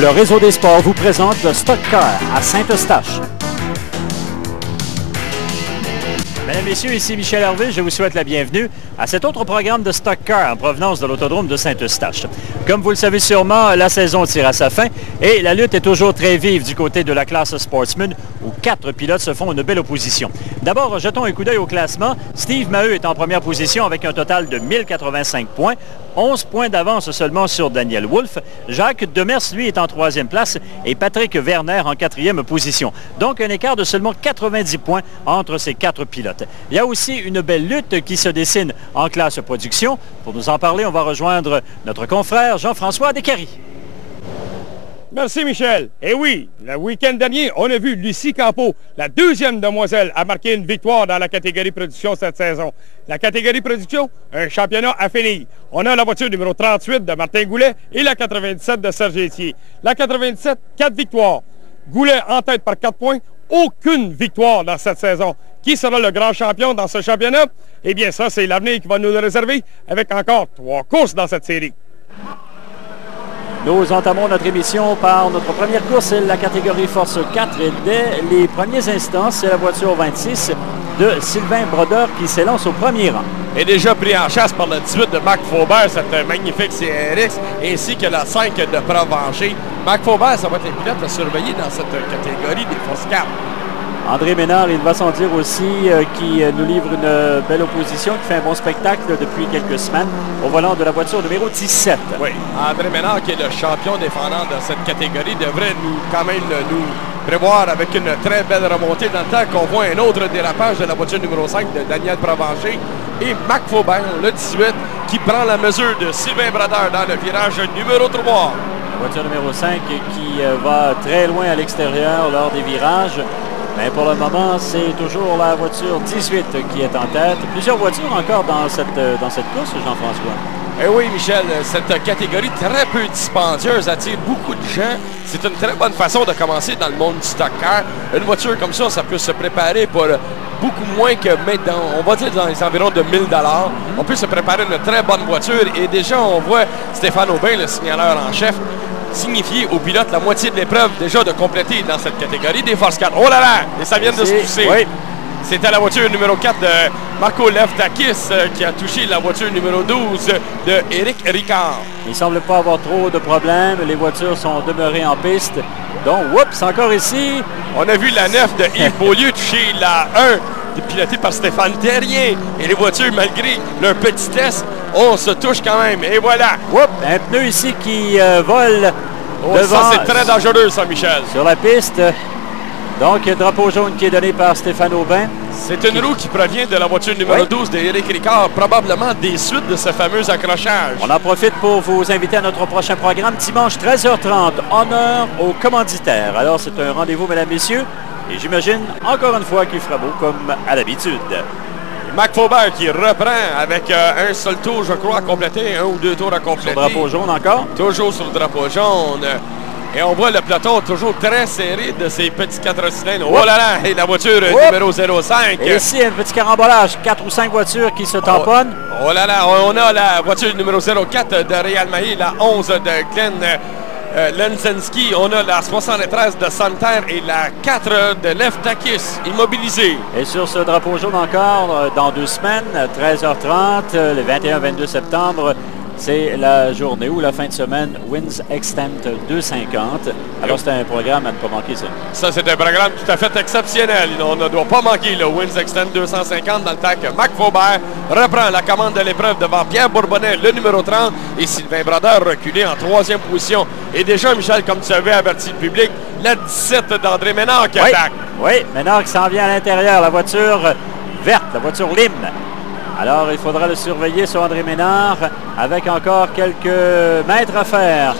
Le Réseau des sports vous présente le Stock Car à Saint-Eustache. Mesdames, Messieurs, ici Michel Hervé, je vous souhaite la bienvenue à cet autre programme de Stock Car en provenance de l'Autodrome de Saint-Eustache. Comme vous le savez sûrement, la saison tire à sa fin et la lutte est toujours très vive du côté de la classe Sportsman où 4 pilotes se font une belle opposition. D'abord, jetons un coup d'œil au classement. Steve Maheu est en première position avec un total de 1085 points. 11 points d'avance seulement sur Daniel Wolf. Jacques Demers, lui, est en troisième place et Patrick Werner en quatrième position. Donc, un écart de seulement 90 points entre ces 4 pilotes. Il y a aussi une belle lutte qui se dessine en classe production. Pour nous en parler, on va rejoindre notre confrère Jean-François Descaries. Merci, Michel. Et oui, le week-end dernier, on a vu Lucie Campeau, la deuxième demoiselle, à marquer une victoire dans la catégorie production cette saison. La catégorie production, un championnat à finir. On a la voiture numéro 38 de Martin Goulet et la 97 de Serge Etier. La 97, 4 victoires. Goulet en tête par 4 points. Aucune victoire dans cette saison. Qui sera le grand champion dans ce championnat? Eh bien, ça, c'est l'avenir qui va nous le réserver avec encore 3 courses dans cette série. Nous entamons notre émission par notre première course, la catégorie Force 4. Et dès les premiers instants, c'est la voiture 26 de Sylvain Brodeur qui s'élance au premier rang. Et déjà pris en chasse par le 18 de Marc Faubert, cette magnifique CRX, ainsi que la 5 de Provencher. Marc Faubert, ça va être les pilotes à surveiller dans cette catégorie des Force 4. André Ménard, il va sans dire aussi, qui nous livre une belle opposition, qui fait un bon spectacle depuis quelques semaines au volant de la voiture numéro 17. Oui, André Ménard, qui est le champion défendant de cette catégorie, devrait quand même nous prévoir avec une très belle remontée dans le temps qu'on voit un autre dérapage de la voiture numéro 5 de Daniel Provencher et Marc Faubert, le 18, qui prend la mesure de Sylvain Brodeur dans le virage numéro 3. La voiture numéro 5 qui va très loin à l'extérieur lors des virages. Mais pour le moment, c'est toujours la voiture 18 qui est en tête. Plusieurs voitures encore dans cette course, Jean-François. Eh oui, Michel, cette catégorie très peu dispendieuse attire beaucoup de gens. C'est une très bonne façon de commencer dans le monde du stock car. Une voiture comme ça peut se préparer pour beaucoup moins que maintenant, on va dire dans les environs de 1000 $. On peut se préparer une très bonne voiture et déjà on voit Stéphane Aubin, le signaleur en chef, signifier aux pilotes la moitié de l'épreuve déjà de compléter dans cette catégorie des Force 4. Oh là là! Et ça vient de se pousser. Oui. C'était la voiture numéro 4 de Marco Leftakis qui a touché la voiture numéro 12 de Éric Ricard. Il ne semble pas avoir trop de problèmes. Les voitures sont demeurées en piste. Donc, oups, encore ici. On a vu la 9 de Yves Beaulieu toucher la 1 pilotée par Stéphane Terrien. Et les voitures, malgré leur petitesse, on se touche quand même. Et voilà. Oups, un pneu ici qui vole devant. Ça, c'est très dangereux, ça, Michel. Sur la piste. Donc, drapeau jaune qui est donné par Stéphane Aubin. C'est une roue qui provient de la voiture numéro 12 d'Éric Ricard, probablement des suites de ce fameux accrochage. On en profite pour vous inviter à notre prochain programme, dimanche 13h30, honneur aux commanditaires. Alors, c'est un rendez-vous, mesdames, messieurs, et j'imagine, encore une fois, qu'il fera beau comme à l'habitude. Marc Faubert qui reprend avec un seul tour, je crois, à compléter, 1 ou 2 tours à compléter. Sur le drapeau jaune encore. Toujours sur le drapeau jaune. Et on voit le peloton toujours très serré de ces petits 4 cylindres. Oh là là! Et la voiture numéro 05. Et ici, un petit carambolage. 4 ou 5 voitures qui se tamponnent. Oh là là! On a la voiture numéro 04 de Réal Maillé, la 11 de Glenn Lenzensky. On a la 73 de Santerre et la 4 de Leftakis, immobilisée. Et sur ce drapeau jaune encore, dans 2 semaines, 13h30, le 21-22 septembre, c'est la journée ou la fin de semaine Wins Extent 250. Alors, c'est un programme à ne pas manquer, ça. Ça, c'est un programme tout à fait exceptionnel. On ne doit pas manquer le Wins Extent 250 dans le temps que Marc Faubert reprend la commande de l'épreuve devant Pierre Bourbonnais, le numéro 30, et Sylvain Brodeur reculé en 3e position. Et déjà, Michel, comme tu avais averti le public, la 17 d'André Ménard qui attaque. Oui, Ménard qui s'en vient à l'intérieur. La voiture verte, la voiture lime. Alors, il faudra le surveiller sur André Ménard avec encore quelques mètres à faire.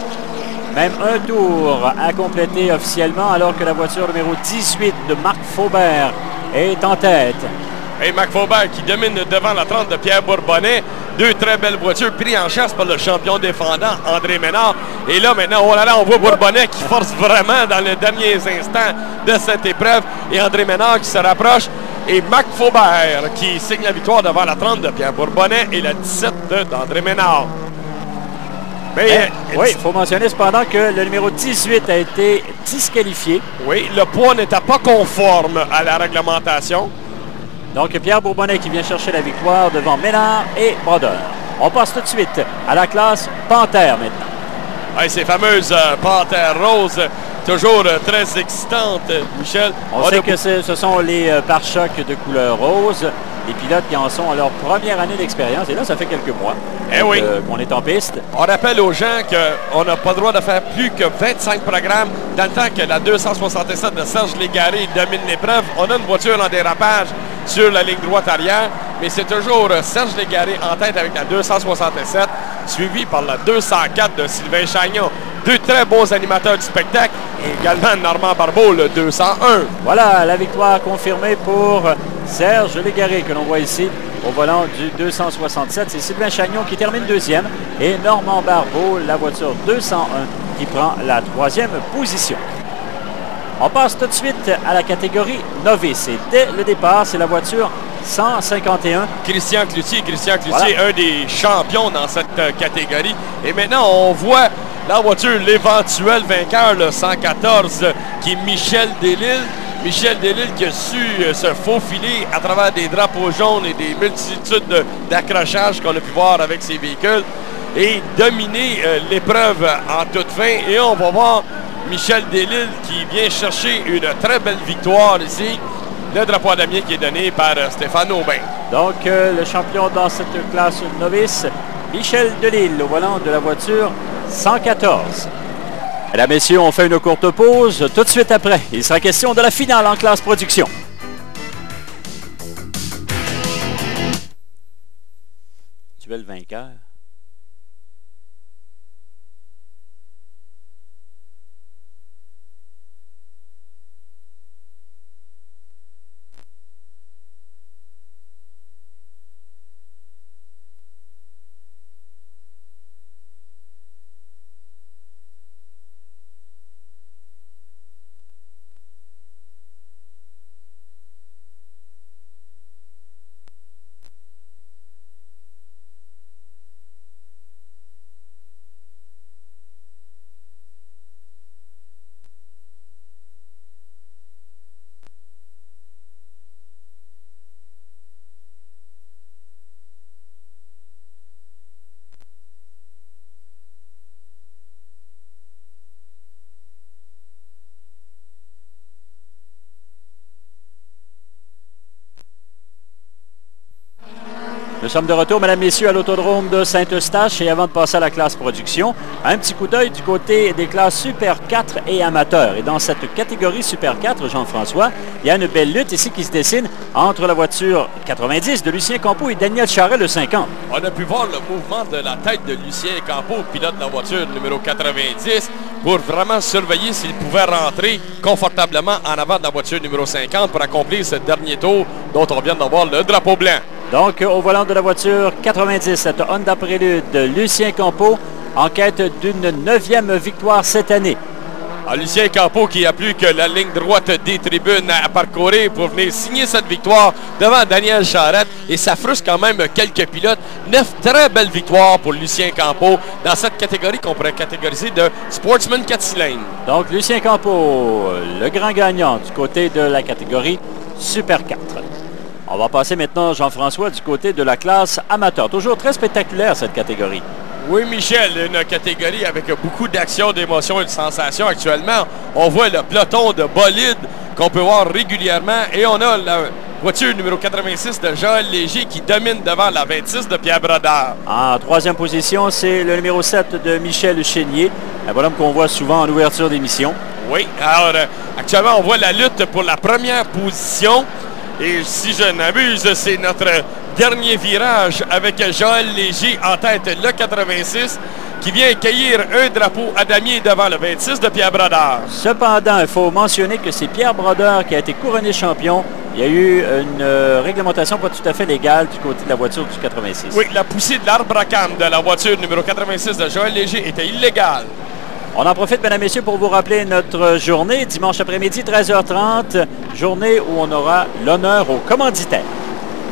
Même un tour à compléter officiellement alors que la voiture numéro 18 de Marc Faubert est en tête. Et Marc Faubert qui domine devant la 30 de Pierre Bourbonnais. 2 très belles voitures prises en chasse par le champion défendant André Ménard. Et là, maintenant, oh là là, on voit Bourbonnais qui force vraiment dans les derniers instants de cette épreuve. Et André Ménard qui se rapproche. Et Marc Faubert qui signe la victoire devant la 30 de Pierre Bourbonnais et la 17 d'André Ménard. Mais, oui, il faut mentionner cependant que le numéro 18 a été disqualifié. Oui, le poids n'était pas conforme à la réglementation. Donc, Pierre Bourbonnais qui vient chercher la victoire devant Ménard et Brodeur. On passe tout de suite à la classe Panthère maintenant. Oui, ces fameuses Panthères roses, toujours très excitantes, Michel. On sait que ce sont les pare-chocs de couleur rose. Les pilotes qui en sont à leur première année d'expérience. Et là, ça fait quelques mois qu'on est en piste. On rappelle aux gens qu'on n'a pas le droit de faire plus que 25 programmes. Dans le temps que la 267 de Serge Légaré domine l'épreuve, on a une voiture en dérapage sur la ligne droite arrière. Mais c'est toujours Serge Légaré en tête avec la 267, suivi par la 204 de Sylvain Chagnon. Deux très bons animateurs du spectacle. Et également Normand Barbeau, le 201. Voilà, la victoire confirmée pour Serge Légaré que l'on voit ici au volant du 267. C'est Sylvain Chagnon qui termine deuxième et Normand Barbeau, la voiture 201, qui prend la troisième position. On passe tout de suite à la catégorie novice. Et dès le départ, c'est la voiture 151. Christian Cloutier, voilà. Un des champions dans cette catégorie. Et maintenant, on voit la voiture, l'éventuel vainqueur, le 114, qui est Michel Delisle. Michel Delisle qui a su se faufiler à travers des drapeaux jaunes et des multitudes d'accrochages qu'on a pu voir avec ses véhicules et dominer l'épreuve en toute fin. Et on va voir Michel Delisle qui vient chercher une très belle victoire ici. Le drapeau à damier qui est donné par Stéphane Aubin. Donc, le champion dans cette classe novice, Michel Delisle, au volant de la voiture 114. Mesdames, messieurs, on fait une courte pause. Tout de suite après, il sera question de la finale en classe production. Tu es le vainqueur. Nous sommes de retour, mesdames, messieurs, à l'autodrome de Saint-Eustache. Et avant de passer à la classe production, un petit coup d'œil du côté des classes Super 4 et amateurs. Et dans cette catégorie Super 4, Jean-François, il y a une belle lutte ici qui se dessine entre la voiture 90 de Lucien Campeau et Daniel Charret, le 50. On a pu voir le mouvement de la tête de Lucien Campeau, pilote de la voiture numéro 90, pour vraiment surveiller s'il pouvait rentrer confortablement en avant de la voiture numéro 50 pour accomplir ce dernier tour dont on vient d'avoir le drapeau blanc. Donc, au volant de la voiture 90, cette Honda Prélude de Lucien Campeau en quête d'une 9e victoire cette année. Lucien Campeau qui a plus que la ligne droite des tribunes à parcourir pour venir signer cette victoire devant Daniel Charette. Et ça frustre quand même quelques pilotes. 9 très belles victoires pour Lucien Campeau dans cette catégorie qu'on pourrait catégoriser de Sportsman 4 cylindres. Donc, Lucien Campeau, le grand gagnant du côté de la catégorie Super 4. On va passer maintenant, Jean-François, du côté de la classe amateur. Toujours très spectaculaire, cette catégorie. Oui, Michel, une catégorie avec beaucoup d'action, d'émotion et de sensations. Actuellement, on voit le peloton de bolides qu'on peut voir régulièrement. Et on a la voiture numéro 86 de Joël Léger qui domine devant la 26 de Pierre Brodeur. En troisième position, c'est le numéro 7 de Michel Chénier, un bonhomme qu'on voit souvent en ouverture d'émission. Oui, alors actuellement, on voit la lutte pour la première position. Et si je n'abuse, c'est notre dernier virage avec Joël Léger en tête, le 86, qui vient cueillir un drapeau à damier devant le 26 de Pierre Brodeur. Cependant, il faut mentionner que c'est Pierre Brodeur qui a été couronné champion. Il y a eu une réglementation pas tout à fait légale du côté de la voiture du 86. Oui, la poussée de l'arbre à canne de la voiture numéro 86 de Joël Léger était illégale. On en profite, mesdames et messieurs, pour vous rappeler notre journée, dimanche après-midi, 13h30, journée où on aura l'honneur aux commanditaires.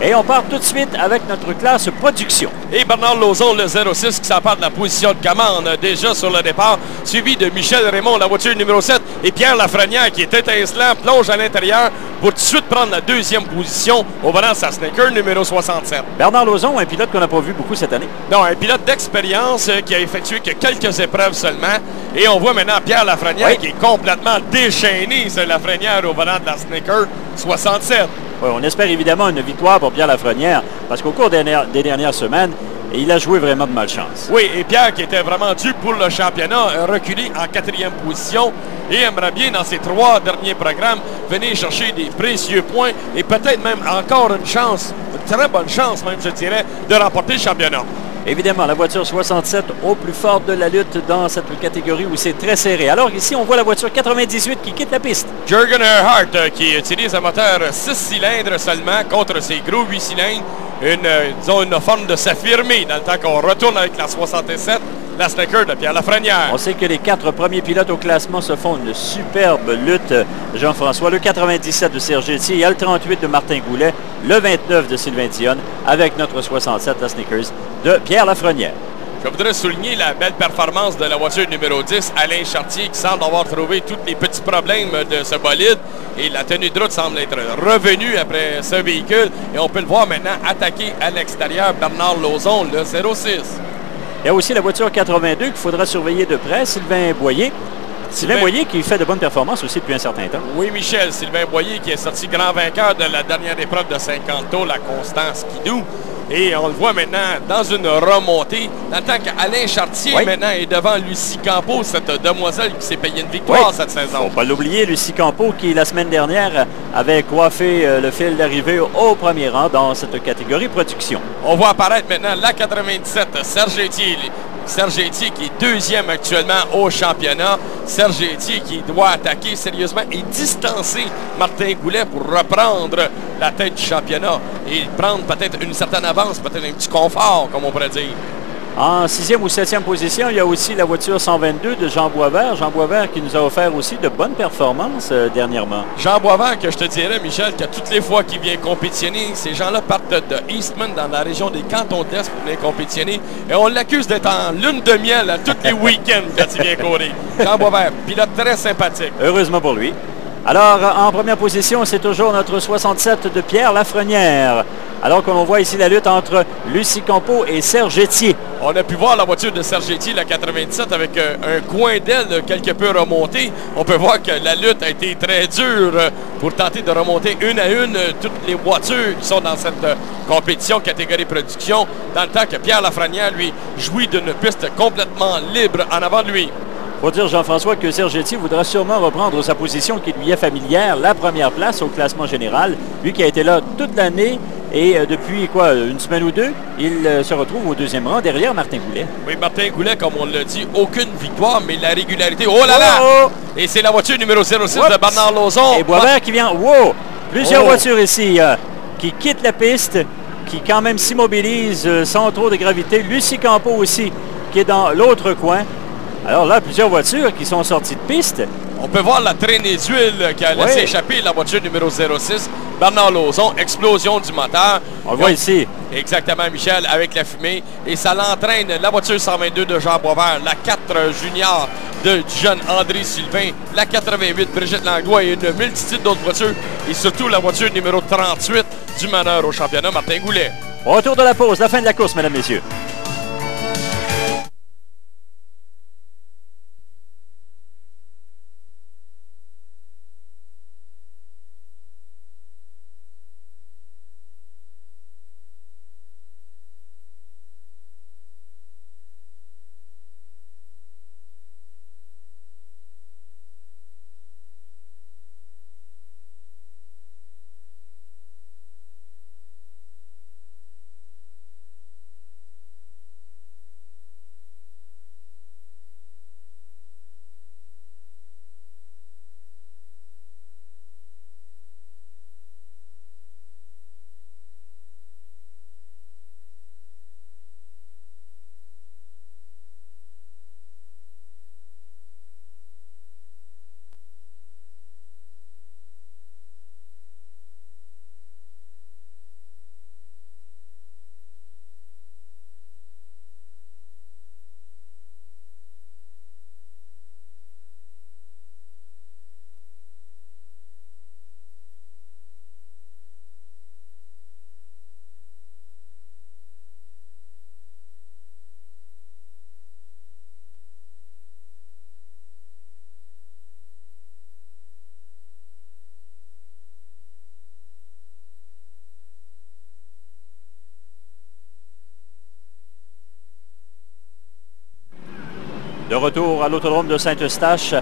Et on part tout de suite avec notre classe production. Et Bernard Lauzon, le 06, qui s'empare de la position de commande déjà sur le départ, suivi de Michel Raymond, la voiture numéro 7, et Pierre Lafrenière, qui est étincelant, plonge à l'intérieur pour tout de suite prendre la deuxième position au volant de sa Snicker numéro 67. Bernard Lauzon, un pilote qu'on n'a pas vu beaucoup cette année. Non, un pilote d'expérience qui a effectué que quelques épreuves seulement. Et on voit maintenant Pierre Lafrenière qui est complètement déchaîné sur Lafrenière au volant de la Snicker 67. Oui, on espère évidemment une victoire pour Pierre Lafrenière parce qu'au cours des dernières semaines, il a joué vraiment de malchance. Oui, et Pierre, qui était vraiment dû pour le championnat, a reculé en 4e position et aimerait bien, dans ses 3 derniers programmes, venir chercher des précieux points et peut-être même encore une chance, une très bonne chance même, je dirais, de remporter le championnat. Évidemment, la voiture 67 au plus fort de la lutte dans cette catégorie où c'est très serré. Alors ici, on voit la voiture 98 qui quitte la piste. Jürgen Earhart qui utilise un moteur 6 cylindres seulement contre ses gros 8 cylindres. Disons une forme de s'affirmer dans le temps qu'on retourne avec la 67, la Snicker de Pierre Lafrenière. On sait que les 4 premiers pilotes au classement se font une superbe lutte, Jean-François. Le 97 de Serge Etier, il y a le 38 de Martin Goulet, le 29 de Sylvain Dionne, avec notre 67, la Snickers, de Pierre Lafrenière. Je voudrais souligner la belle performance de la voiture numéro 10, Alain Chartier, qui semble avoir trouvé tous les petits problèmes de ce bolide. Et la tenue de route semble être revenue après ce véhicule. Et on peut le voir maintenant attaquer à l'extérieur Bernard Lauzon, le 06. Il y a aussi la voiture 82 qu'il faudra surveiller de près, Sylvain Boyer. Sylvain Boyer qui fait de bonnes performances aussi depuis un certain temps. Oui, Michel, Sylvain Boyer qui est sorti grand vainqueur de la dernière épreuve de 50 tours, la Constance Skidoo. Et on le voit maintenant dans une remontée, dans le temps qu'Alain Chartier maintenant est devant Lucie Campeau, cette demoiselle qui s'est payée une victoire cette saison. Il ne faut pas l'oublier, Lucie Campeau qui la semaine dernière avait coiffé le fil d'arrivée au premier rang dans cette catégorie production. On voit apparaître maintenant la 97, Serge Etier. Serge Etier qui est 2e actuellement au championnat. Serge Etier qui doit attaquer sérieusement et distancer Martin Goulet pour reprendre la tête du championnat et prendre peut-être une certaine avance, peut-être un petit confort, comme on pourrait dire. En 6e ou 7e position, il y a aussi la voiture 122 de Jean Boisvert. Jean Boisvert qui nous a offert aussi de bonnes performances dernièrement. Jean Boisvert, que je te dirais, Michel, que toutes les fois qu'il vient compétitionner, ces gens-là partent de Eastman, dans la région des Cantons de l'Est, pour venir compétitionner. Et on l'accuse d'être en lune de miel à tous les week-ends quand il vient courir. Jean Boisvert, pilote très sympathique. Heureusement pour lui. Alors, en première position, c'est toujours notre 67 de Pierre Lafrenière. Alors qu'on voit ici la lutte entre Lucie Campeau et Serge Etier. On a pu voir la voiture de Serge Etier, la 97, avec un coin d'aile quelque peu remonté. On peut voir que la lutte a été très dure pour tenter de remonter une à une toutes les voitures qui sont dans cette compétition catégorie production, dans le temps que Pierre Lafrenière, lui, jouit d'une piste complètement libre en avant de lui. Il faut dire, Jean-François, que Serge Etier voudra sûrement reprendre sa position qui lui est familière, la première place au classement général. Lui qui a été là toute l'année et depuis une semaine ou deux, il se retrouve au 2e rang derrière Martin Goulet. Oui, Martin Goulet, comme on l'a dit, aucune victoire, mais la régularité. Oh là là! Et c'est la voiture numéro 06 de Bernard Lauzon. Et Boisvert qui vient. Plusieurs voitures ici qui quittent la piste, qui quand même s'immobilisent sans trop de gravité. Lucie Campeau aussi, qui est dans l'autre coin. Alors là, plusieurs voitures qui sont sorties de piste. On peut voir la traînée d'huile qui a laissé échapper la voiture numéro 06. Bernard Lauzon, explosion du moteur. On le voit ici. Exactement, Michel, avec la fumée. Et ça l'entraîne, la voiture 122 de Jean Boisvert, la 4 junior du jeune André Sylvain, la 88 Brigitte Langlois et une multitude d'autres voitures. Et surtout la voiture numéro 38 du meneur au championnat, Martin Goulet. Retour de la pause, la fin de la course, mesdames, messieurs. retour à l'autodrome de Saint-Eustache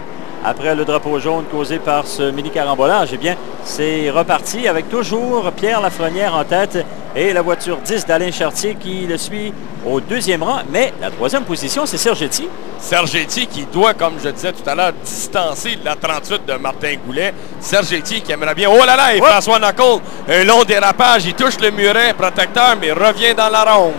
après le drapeau jaune causé par ce mini-carambolage. Eh bien, c'est reparti avec toujours Pierre Lafrenière en tête et la voiture 10 d'Alain Chartier qui le suit au deuxième rang. Mais la troisième position, c'est Sergetti. Sergetti qui doit, comme je disais tout à l'heure, distancer la 38 de Martin Goulet. Sergetti qui aimerait bien... Oh là là! Et François Knuckles, un long dérapage. Il touche le muret protecteur, mais revient dans la ronde.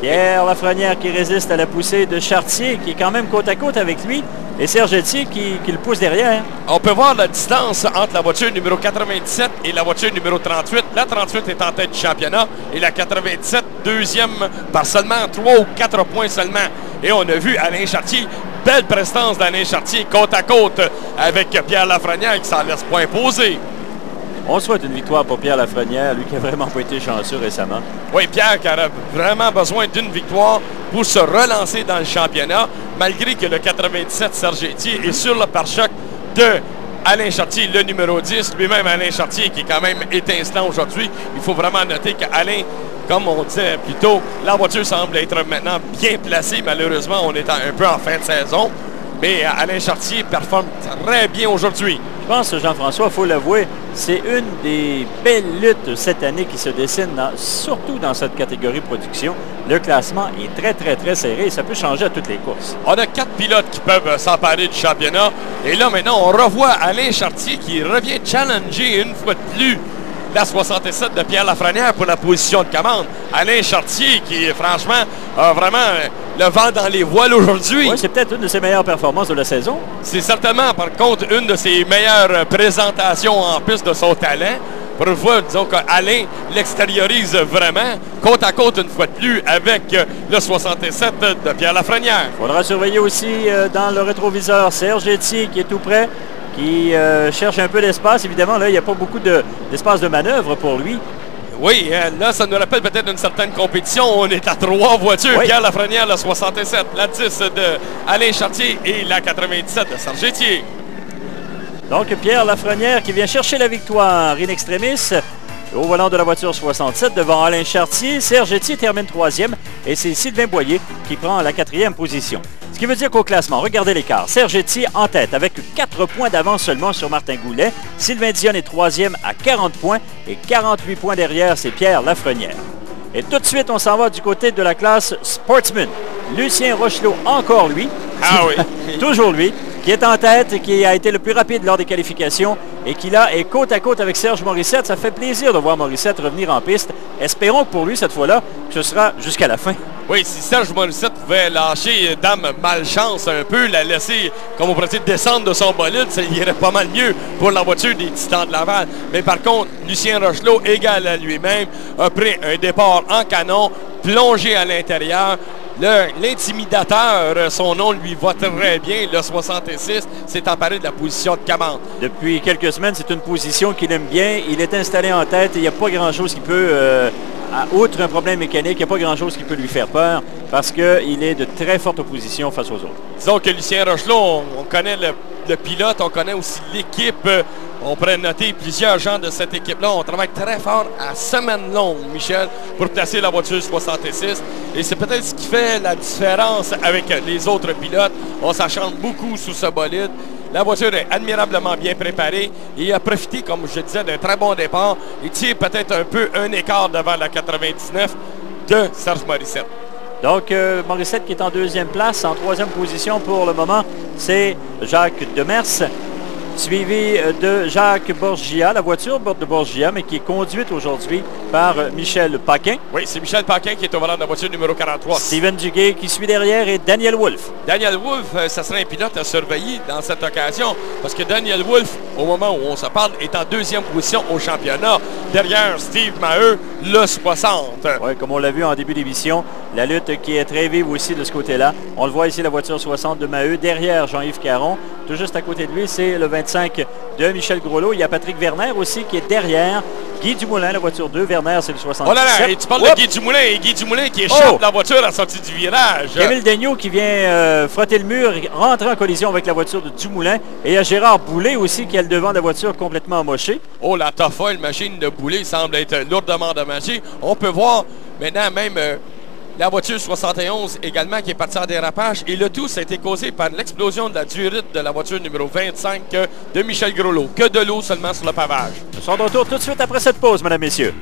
Pierre Lafrenière qui résiste à la poussée de Chartier, qui est quand même côte à côte avec lui. Et Sergetti qui le pousse derrière. On peut voir la distance entre la voiture numéro 97 et la voiture numéro 38. La 38 est en tête du championnat et la 97 deuxième par seulement 3 ou 4 points seulement. Et on a vu Alain Chartier, belle prestance d'Alain Chartier côte à côte avec Pierre Lafrenière qui s'en laisse pas imposer. On souhaite une victoire pour Pierre Lafrenière, lui qui n'a vraiment pas été chanceux récemment. Oui, Pierre qui a vraiment besoin d'une victoire pour se relancer dans le championnat, malgré que le 97 Sergetti est sur le pare-choc de Alain Chartier, le numéro 10. Lui-même, Alain Chartier, qui est quand même étincelant aujourd'hui. Il faut vraiment noter qu'Alain, comme on disait plus tôt, la voiture semble être maintenant bien placée. Malheureusement, on est un peu en fin de saison. Mais Alain Chartier performe très bien aujourd'hui. Je pense, Jean-François, il faut l'avouer, c'est une des belles luttes cette année qui se dessine, surtout dans cette catégorie production. Le classement est très, très, très serré et ça peut changer à toutes les courses. On a 4 pilotes qui peuvent s'emparer du championnat. Et là, maintenant, on revoit Alain Chartier qui revient challenger une fois de plus la 67 de Pierre Lafrenière pour la position de commande. Alain Chartier qui, franchement, a vraiment le vent dans les voiles aujourd'hui. Oui, c'est peut-être une de ses meilleures performances de la saison. C'est certainement, par contre, une de ses meilleures présentations en piste de son talent. Pour une fois, disons qu'Alain l'extériorise vraiment, côte à côte une fois de plus avec le 67 de Pierre Lafrenière. Il faudra surveiller aussi dans le rétroviseur Sergetti qui est tout près, qui cherche un peu d'espace. Évidemment, là, il n'y a pas beaucoup d'espace de manœuvre pour lui. Oui, là, ça nous rappelle peut-être une certaine compétition. On est à 3 voitures. Oui. Pierre Lafrenière, la 67, la 10 de Alain Chartier et la 97 de Sergetti. Donc, Pierre Lafrenière qui vient chercher la victoire in extremis au volant de la voiture 67 devant Alain Chartier. Sergetti termine 3e et c'est Sylvain Boyer qui prend la 4e position. Ce qui veut dire qu'au classement, regardez l'écart. Sergetti en tête avec 4 points d'avance seulement sur Martin Goulet. Sylvain Dionne est 3e à 40 points et 48 points derrière, c'est Pierre Lafrenière. Et tout de suite, on s'en va du côté de la classe Sportsman. Lucien Rochelot, encore lui. Ah oui. Toujours lui, qui est en tête, qui a été le plus rapide lors des qualifications et qui là est côte à côte avec Serge Morissette. Ça fait plaisir de voir Morissette revenir en piste. Espérons que pour lui, cette fois-là, que ce sera jusqu'à la fin. Oui, si Serge Morissette pouvait lâcher Dame Malchance un peu, la laisser, comme on pourrait dire, descendre de son bolide, ça irait pas mal mieux pour la voiture des Titans de Laval. Mais par contre, Lucien Rochelot, égal à lui-même, a pris un départ en canon, plongé à l'intérieur. L'intimidateur, son nom lui va très bien. Le 66 s'est emparé de la position de commande. Depuis quelques semaines, c'est une position qu'il aime bien. Il est installé en tête et il n'y a pas grand-chose qui peut, outre un problème mécanique, il n'y a pas grand-chose qui peut lui faire peur parce qu'il est de très forte opposition face aux autres. Disons que Lucien Rochelot, on connaît le pilote, on connaît aussi l'équipe. On pourrait noter plusieurs gens de cette équipe-là. On travaille très fort à semaine longue, Michel, pour placer la voiture 66. Et c'est peut-être ce qui fait la différence avec les autres pilotes. On s'acharne beaucoup sous ce bolide. La voiture est admirablement bien préparée et a profité, comme je disais, d'un très bon départ. Il tire peut-être un peu un écart devant la 99 de Serge Morissette. Donc, Morissette qui est en 2e place. En 3e position pour le moment, c'est Jacques Demers, suivi de Jacques Borgia, la voiture de Borgia, mais qui est conduite aujourd'hui par Michel Paquin. Oui, c'est Michel Paquin qui est au volant de la voiture numéro 43. Steven Duguay qui suit derrière et Daniel Wolf. Daniel Wolf, ça serait un pilote à surveiller dans cette occasion parce que Daniel Wolf, au moment où on se parle, est en 2e position au championnat derrière Steve Maheu, le 60. Oui, comme on l'a vu en début d'émission, la lutte qui est très vive aussi de ce côté-là. On le voit ici, la voiture 60 de Maheu, derrière Jean-Yves Caron. Tout juste à côté de lui, c'est le 25 de Michel Groslo. Il y a Patrick Werner aussi qui est derrière. Guy Dumoulin, la voiture 2. Werner, c'est le 67. Oh là là, et tu parles de Guy Dumoulin. Et Guy Dumoulin qui échappe la voiture à la sortie du virage. Émile Daigneault qui vient frotter le mur, rentrer en collision avec la voiture de Dumoulin. Et il y a Gérard Boulay aussi qui a le devant de la voiture complètement amoché. Oh, la Tofoil machine de Boulay semble être lourdement endommagée. On peut voir maintenant même La voiture 71 également qui est partie en dérapage. Et le tout, ça a été causé par l'explosion de la durite de la voiture numéro 25 de Michel Groslo. Que de l'eau seulement sur le pavage. Nous sommes de retour tout de suite après cette pause, mesdames, messieurs.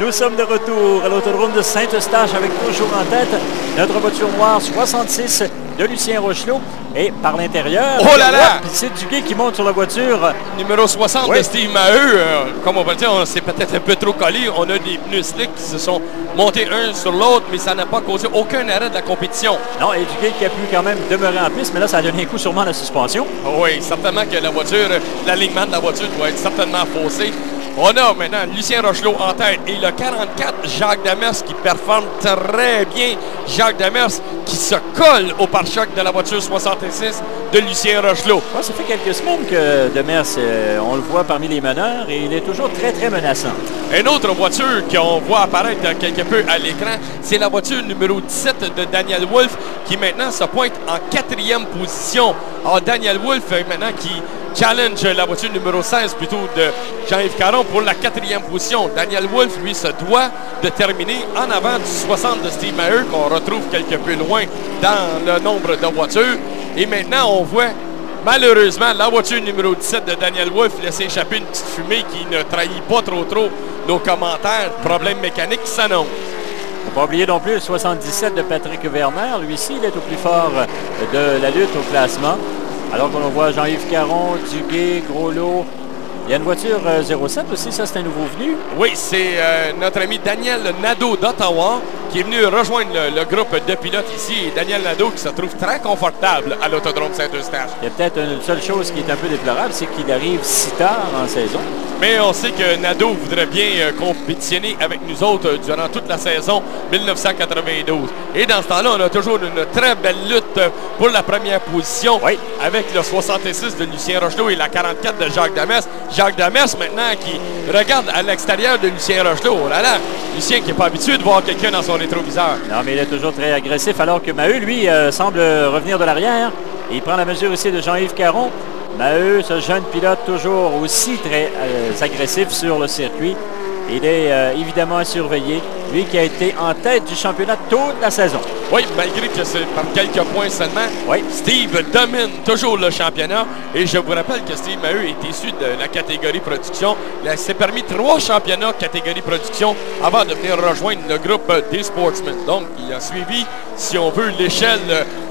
Nous sommes de retour à l'autodrome de Saint-Eustache avec toujours en tête notre voiture noire 66 de Lucien Rochelot. Et par l'intérieur, oh là là! c'est Duguay qui monte sur la voiture. Numéro 60 oui. de Steve Maheu. Comme on peut le dire, on s'est peut-être un peu trop collé. On a des pneus slick qui se sont montés un sur l'autre, mais ça n'a pas causé aucun arrêt de la compétition. Non, et Duguay qui a pu quand même demeurer en piste, mais là, ça a donné un coup sûrement à la suspension. Oui, certainement que la voiture, l'alignement de la voiture doit être certainement faussé. On a maintenant Lucien Rochelot en tête et le 44, Jacques Demers qui performe très bien. Jacques Demers qui se colle au pare-choc de la voiture 66 de Lucien Rochelot. Ouais, ça fait quelques semaines que Demers, on le voit parmi les meneurs et il est toujours très, très menaçant. Une autre voiture qu'on voit apparaître quelque peu à l'écran, c'est la voiture numéro 17 de Daniel Wolf qui maintenant se pointe en 4e position. Alors Daniel Wolf maintenant qui challenge la voiture numéro 16 plutôt de Jean-Yves Caron pour la 4e position. Daniel Wolf, lui, se doit de terminer en avant du 60 de Steve Maheu qu'on retrouve quelque peu loin dans le nombre de voitures. Et maintenant, on voit malheureusement la voiture numéro 17 de Daniel Wolf laisser échapper une petite fumée qui ne trahit pas trop nos commentaires. Problème mécanique qui s'annonce. Il ne faut pas oublier non plus le 77 de Patrick Werner. Lui-ci, il est au plus fort de la lutte au classement. Alors qu'on voit Jean-Yves Caron, Duguay, Groslo. Il y a une voiture 07 aussi, ça c'est un nouveau venu. Oui, c'est notre ami Daniel Nadeau d'Ottawa qui est venu rejoindre le groupe de pilotes ici. Et Daniel Nadeau qui se trouve très confortable à l'autodrome Saint-Eustache. Il y a peut-être une seule chose qui est un peu déplorable, c'est qu'il arrive si tard en saison. Mais on sait que Nadeau voudrait bien compétitionner avec nous autres durant toute la saison 1992. Et dans ce temps-là, on a toujours une très belle lutte pour la première position avec le 66 de Lucien Rochelot et la 44 de Jacques Demers. Jacques Demers maintenant qui regarde à l'extérieur de Lucien Rochelot. Oh là là, Lucien qui n'est pas habitué de voir quelqu'un dans son rétroviseur. Non, mais il est toujours très agressif alors que Maheu, lui, semble revenir de l'arrière. Et il prend la mesure aussi de Jean-Yves Caron. Maheu, ce jeune pilote toujours aussi très agressif sur le circuit. Il est évidemment à surveiller. Lui qui a été en tête du championnat toute la saison. Oui, malgré que c'est par quelques points seulement. Oui. Steve domine toujours le championnat. Et je vous rappelle que Steve Maheu est issu de la catégorie production. Il s'est permis 3 championnats catégorie production avant de venir rejoindre le groupe des Sportsmen. Donc, il a suivi, si on veut, l'échelle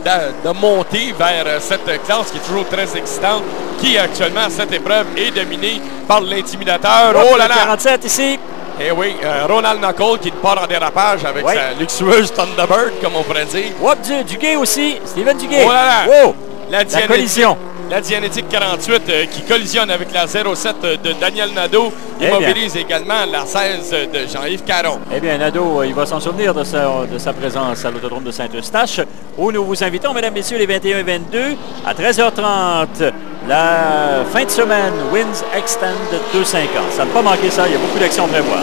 de montée vers cette classe qui est toujours très excitante, qui actuellement, cette épreuve, est dominée par l'intimidateur. Oh là là! 47 ici. Eh oui, Ronald Knuckle qui part en dérapage avec sa luxueuse Thunderbird, comme on pourrait dire. Whoop, Duguay aussi, Steven Duguay. Oh là là! Wow. La collision. La Dianétique 48 qui collisionne avec la 07 de Daniel Nadeau. Immobilise également la 16 de Jean-Yves Caron. Eh bien, Nadeau, il va s'en souvenir de sa présence à l'autodrome de Saint-Eustache, où nous vous invitons, mesdames, messieurs, les 21 et 22, à 13h30. La fin de semaine, Wins Extend 250. Ça ne pas manquer ça, il y a beaucoup d'actions à prévoir.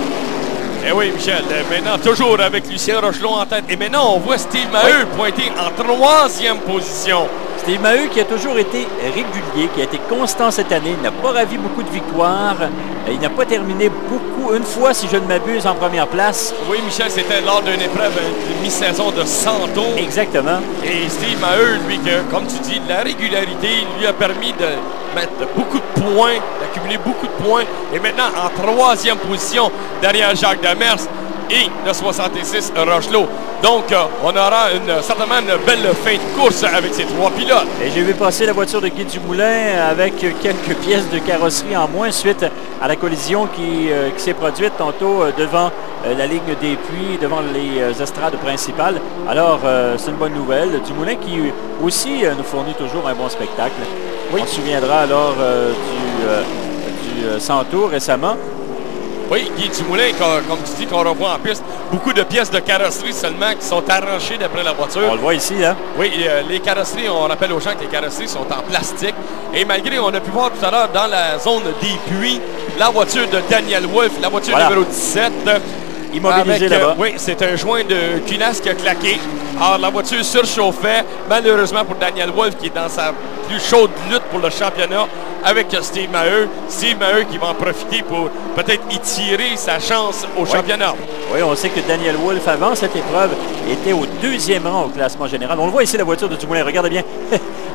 Eh oui, Michel, maintenant toujours avec Lucien Rochelot en tête. Et maintenant, on voit Steve Maheu pointer en 3e position. Steve Maheu qui a toujours été régulier, qui a été constant cette année, n'a pas ravi beaucoup de victoires. Il n'a pas terminé une fois, si je ne m'abuse, en première place. Oui, Michel, c'était lors d'une épreuve de mi-saison de 100 tours. Exactement. Et Steve Maheu, lui, comme tu dis, la régularité lui a permis de mettre beaucoup de points, d'accumuler beaucoup de points. Et maintenant, en 3e position, derrière Jacques Demers et le 66 Rochelot. Donc, on aura certainement une belle fin de course avec ces 3 pilotes. Et j'ai vu passer la voiture de Guy Dumoulin avec quelques pièces de carrosserie en moins suite à la collision qui s'est produite tantôt devant la ligne des puits, devant les estrades principales. Alors, c'est une bonne nouvelle. Dumoulin qui aussi nous fournit toujours un bon spectacle. Oui. On se souviendra alors du 100 tours récemment. Oui, Guy Dumoulin, comme tu dis, qu'on revoit en piste, beaucoup de pièces de carrosserie seulement qui sont arrachées d'après la voiture. On le voit ici, là. Oui, les carrosseries, on rappelle aux gens que les carrosseries sont en plastique. Et malgré, on a pu voir tout à l'heure dans la zone des puits, la voiture de Daniel Wolf, la voiture numéro 17. Immobilisée là-bas. Oui, c'est un joint de culasse qui a claqué. Alors, la voiture surchauffait, malheureusement pour Daniel Wolf, qui est dans sa plus chaude lutte pour le championnat avec Steve Maheu. Steve Maheu qui va en profiter pour peut-être y tirer sa chance au championnat. Oui, on sait que Daniel Wolf, avant cette épreuve, était au 2e rang au classement général. On le voit ici, la voiture de Dumoulin. Regardez bien.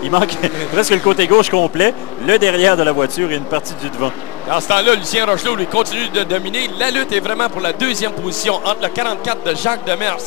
Il manque presque le côté gauche complet, le derrière de la voiture et une partie du devant. Dans ce temps-là, Lucien Rochelot lui continue de dominer. La lutte est vraiment pour la 2e position entre le 44 de Jacques Demers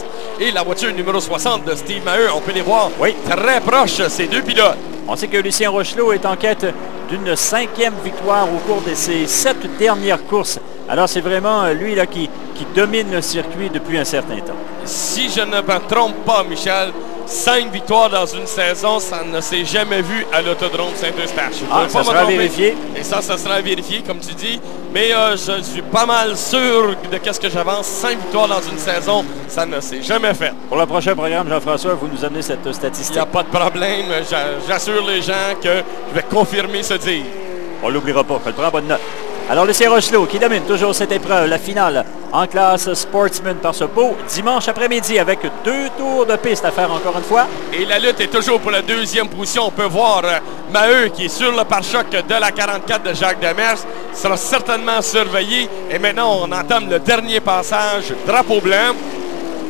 et la voiture numéro 60 de Steve Maheu. On peut les voir très proches, ces 2 pilotes. On sait que Lucien Rochelot est en quête d'une 5e victoire au cours de ses 7 dernières courses. Alors c'est vraiment lui là qui domine le circuit depuis un certain temps. Si je ne me trompe pas, Michel, 5 victoires dans une saison, ça ne s'est jamais vu à l'Autodrome Saint-Eustache. Ça sera vérifié. Et ça sera vérifié, comme tu dis. Mais je suis pas mal sûr de qu'est-ce que j'avance. 5 victoires dans une saison, ça ne s'est jamais fait. Pour le prochain programme, Jean-François, vous nous amenez cette statistique. Il n'y a pas de problème. J'assure les gens que je vais confirmer ce dire. On ne l'oubliera pas. Je le prends en bonne note. Alors, Lucien Rochelot qui domine toujours cette épreuve, la finale en classe Sportsman par ce beau dimanche après-midi avec 2 tours de piste à faire encore une fois. Et la lutte est toujours pour la 2e position. On peut voir Maheu qui est sur le pare-choc de la 44 de Jacques Demers. Sera certainement surveillé. Et maintenant, on entame le dernier passage, drapeau blanc.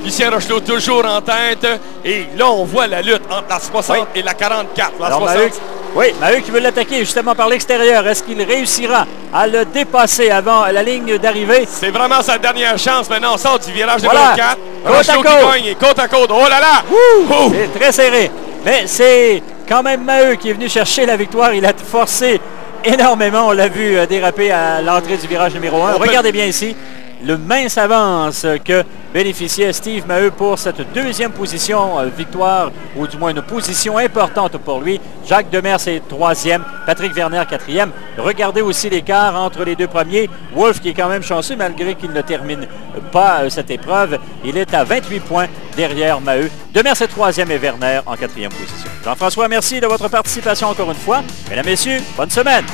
Lucien Rochelot toujours en tête. Et là, on voit la lutte entre la 60 et la 44. La alors, 60... Maheu qui veut l'attaquer justement par l'extérieur. Est-ce qu'il réussira à le dépasser avant la ligne d'arrivée? C'est vraiment sa dernière chance. Maintenant, on sort du virage numéro 4. Rochelot qui gagne, côte à côte. Oh là là! C'est très serré. Mais c'est quand même Maheu qui est venu chercher la victoire. Il a forcé énormément. On l'a vu déraper à l'entrée du virage numéro 1. Regardez bien ici le mince avance que bénéficiait Steve Maheu pour cette 2e position, victoire, ou du moins une position importante pour lui. Jacques Demers est 3e, Patrick Werner 4e. Regardez aussi l'écart entre les 2 premiers. Wolf qui est quand même chanceux malgré qu'il ne termine pas cette épreuve. Il est à 28 points derrière Maheu. Demers est 3e et Werner en 4e position. Jean-François, merci de votre participation encore une fois. Mesdames, Messieurs, bonne semaine.